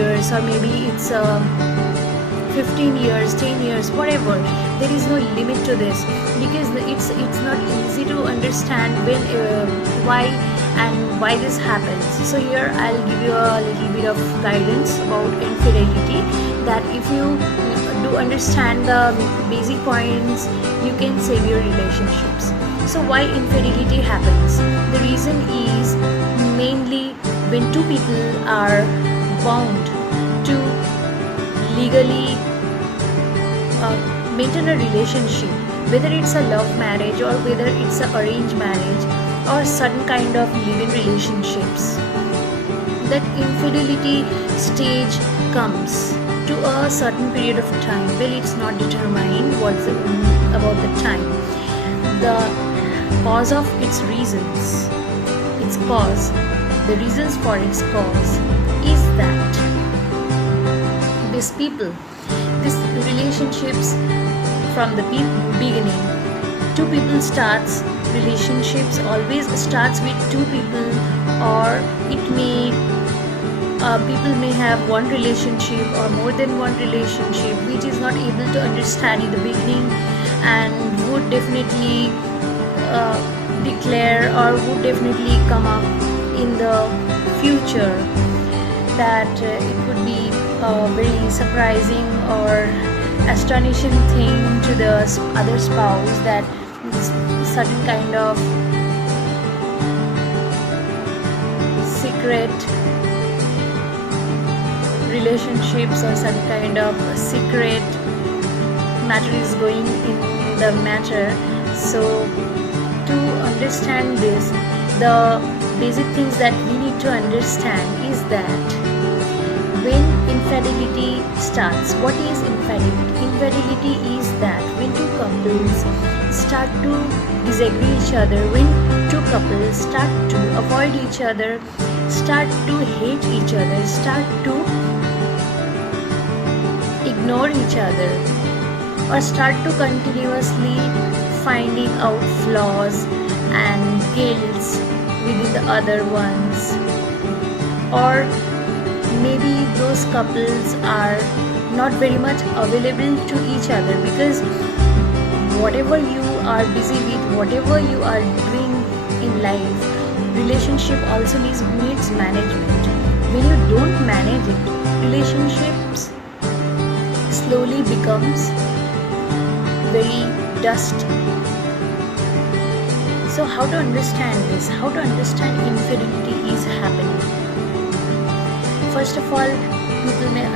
years, or maybe it's 15 years, 10 years, whatever. There is no limit to this, because it's not easy to understand when why and why this happens. So here I'll give you a little bit of guidance about infidelity, that if you do understand the basic points, you can save your relationships. So why infidelity happens? The reason is mainly when two people are bound to legally maintain a relationship, whether it's a love marriage or whether it's an arranged marriage or certain kind of living relationships. That infidelity stage comes to a certain period of time. Well, it's not determined about the time. The cause of its reasons, the reasons for its cause is that these relationships from the beginning, two people relationships always starts with two people, or it may people may have one relationship or more than one relationship, which is not able to understand in the beginning, and would definitely declare or would definitely come up in the future, that it would be a very surprising or astonishing thing to the other spouse, that certain kind of secret relationships or some kind of secret matter is going in the matter. So to understand this, the basic things that we need to understand is that when infidelity starts, what is infidelity? Infidelity is that when two couples start to disagree each other, when two couples start to avoid each other, start to hate each other, start to ignore each other, or start to continuously finding out flaws and guilts within the other ones, or maybe those couples are not very much available to each other, because whatever you are busy with, whatever you are doing in life, relationship also needs management. When you don't manage it, relationships slowly becomes very dusty. So how to understand this? How to understand infidelity is happening? First of all, people may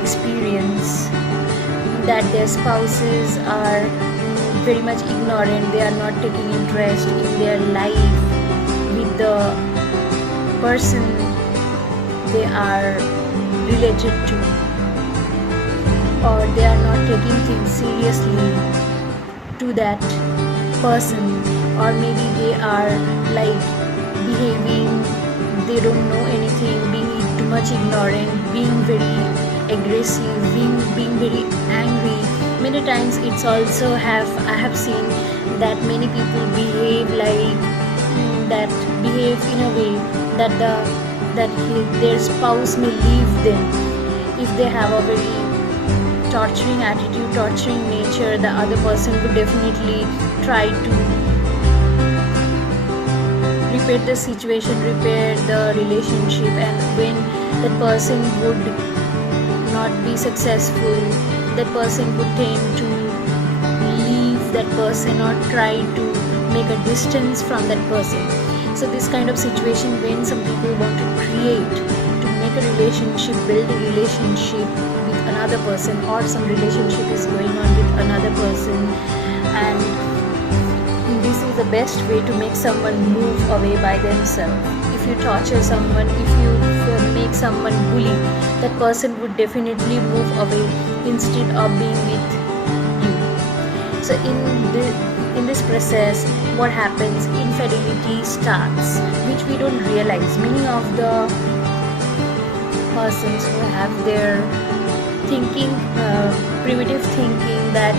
experience that their spouses are very much ignorant, they are not taking interest in their life with the person they are related to, or they are not taking things seriously to that person, or maybe they are like behaving, they don't know anything, being too much ignorant, being very aggressive, being very angry. Many times it's also I have seen that many people behave in a way that their spouse may leave them if they have a very torturing attitude, torturing nature. The other person would definitely try to repair the situation, repair the relationship, and when that person would not be successful, that person would tend to leave that person or try to make a distance from that person. So this kind of situation, when some people want to make a relationship, build a relationship with another person, or some relationship is going on with another person, and this is the best way to make someone move away by themselves. If you torture someone, if you make someone bully, that person would definitely move away instead of being with you. So in this process, what happens? Infidelity starts, which we don't realize. Many of the persons who have their thinking, primitive thinking, that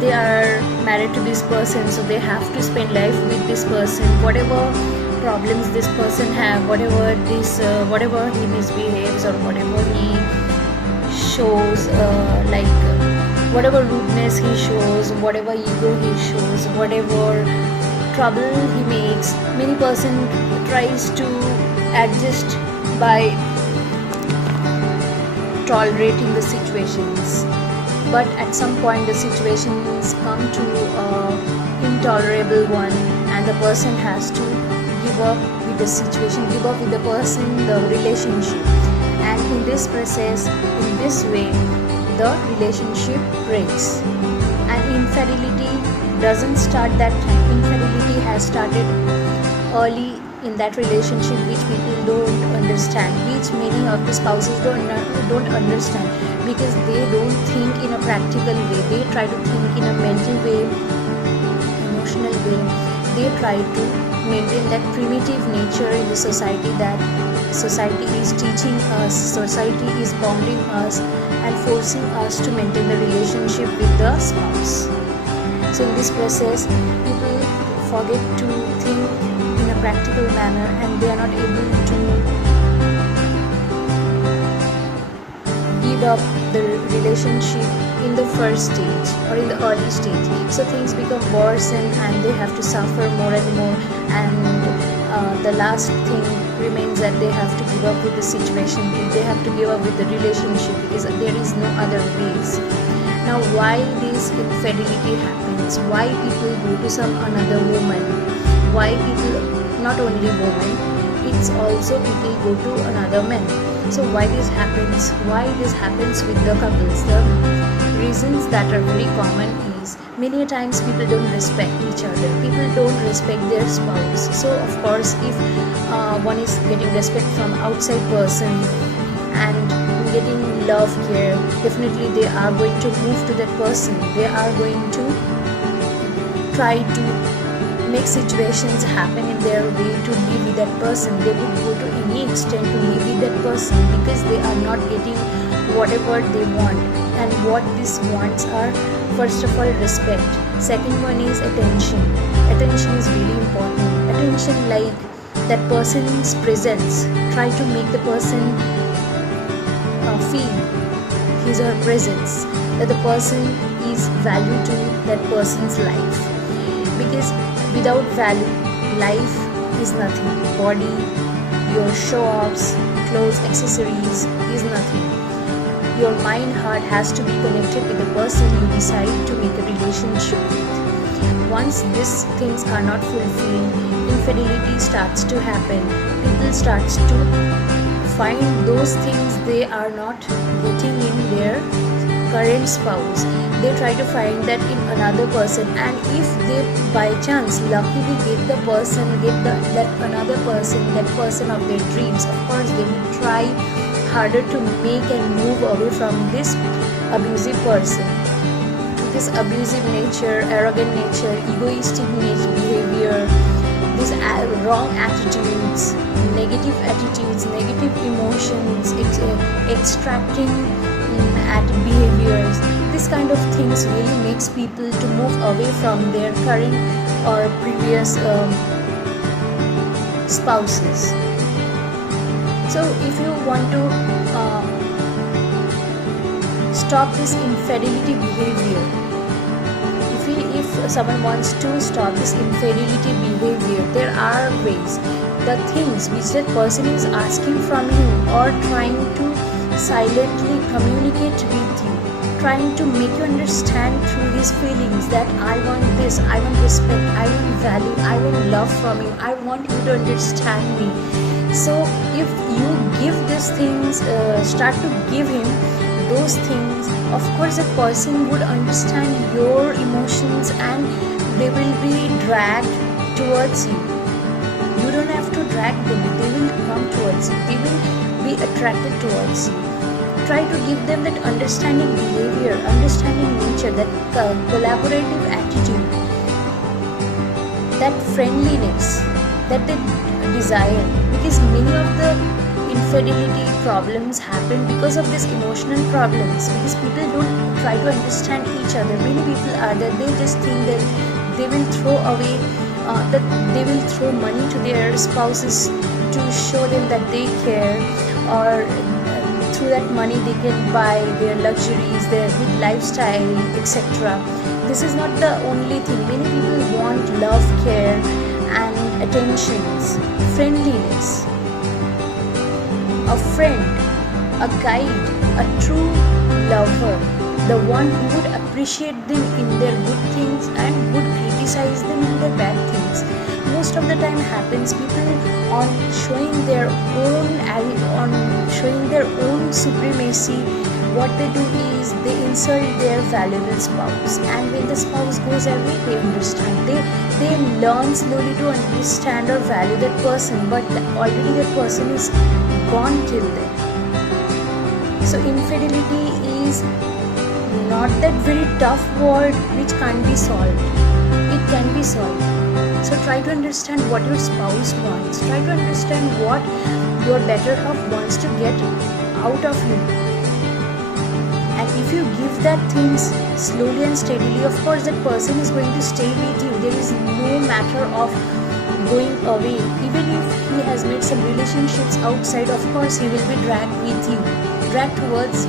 they are married to this person, so they have to spend life with this person. Whatever problems this person have, whatever he misbehaves or whatever he shows, whatever rudeness he shows, whatever ego he shows, whatever trouble he makes, many person tries to adjust by tolerating the situations, but at some point the situations come to intolerable one, and the person has to give up with the situation, give up with the person, the relationship. And in this process, in this way, the relationship breaks. And infidelity doesn't start that time. Infidelity has started early in that relationship, which people don't understand, which many of the spouses don't understand, because they don't think in a practical way. They try to think in a mental way, emotional way. They try to maintain that primitive nature in the society, that society is teaching us, society is bounding us and forcing us to maintain the relationship with the spouse. So in this process, people forget to think in a practical manner, and they are not able to give up the relationship in the first stage or in the early stage. So things become worse, and they have to suffer more and more, and the last thing remains that they have to give up with the situation, they have to give up with the relationship, because there is no other ways. Now, why this infidelity happens, why people go to some another woman, why people, not only women, it's also people go to another man. So why this happens, with the couples? The reasons that are very common is, many times people don't respect each other, people don't respect their spouse. So of course, if one is getting respect from outside person and getting love, care, definitely they are going to move to that person. They are going to try to make situations happen in their way to live with that person. They would go to any extent to live with that person, because they are not getting whatever they want. And what these wants are, first of all, respect. Second one is attention. Attention is really important. Attention, like that person's presence. Try to make the person feel his or her presence, that the person is value to that person's life. Because without value, life is nothing. Body, your show-offs, clothes, accessories is nothing. Your mind, heart has to be connected with the person you decide to make a relationship with. Once these things are not fulfilled, infidelity starts to happen. People starts to find those things they are not getting in their current spouse. They try to find that in another person, and if they by chance luckily get the person, that another person, that person of their dreams, of course they will try harder to make and move away from this abusive person. This abusive nature, arrogant nature, egoistic behavior, these wrong attitudes, negative emotions, extracting at behaviors, this kind of things really makes people to move away from their current or previous spouses. So if you want to stop this infidelity behavior, if someone wants to stop this infidelity behavior, there are ways. The things which that person is asking from you, or trying to silently communicate with you, trying to make you understand through these feelings that I want this, I want respect, I want value, I want love from you, I want you to understand me. So if you give these things, start to give him those things, of course that person would understand your emotions, and they will be dragged towards you. You don't have to drag them, they will come towards you, they will be attracted towards you. Try to give them that understanding behavior, understanding nature, that collaborative attitude, that friendliness that they desire. Because many of the infidelity problems happen because of these emotional problems, because people don't try to understand each other. Many people are that they just think that they will throw away that they will throw money to their spouses to show them that they care, or through that money they can buy their luxuries, their good lifestyle, etc. This is not the only thing. Many people want love, care and attentions, friendliness, a friend, a guide, a true lover, the one who would appreciate them in their good things and would criticize them in their bad things. Most of the time happens, people on showing their own supremacy, what they do is they insult their valuable spouse, and when the spouse goes away, they understand, they learn slowly to understand or value that person, but already that person is gone till then. So infidelity is not that very tough word which can't be solved. It can be solved. So try to understand what your spouse wants. Try to understand what your better half wants to get out of you. And if you give that things slowly and steadily, of course that person is going to stay with you. There is no matter of going away. Even if he has made some relationships outside, of course he will be dragged with you, dragged towards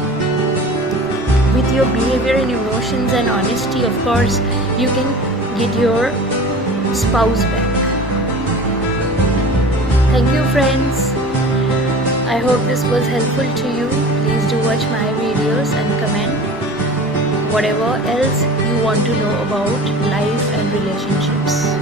with your behavior and emotions and honesty. Of course you can get your spouse back. Thank you friends. I hope this was helpful to you. Please do watch my videos and comment whatever else you want to know about life and relationships.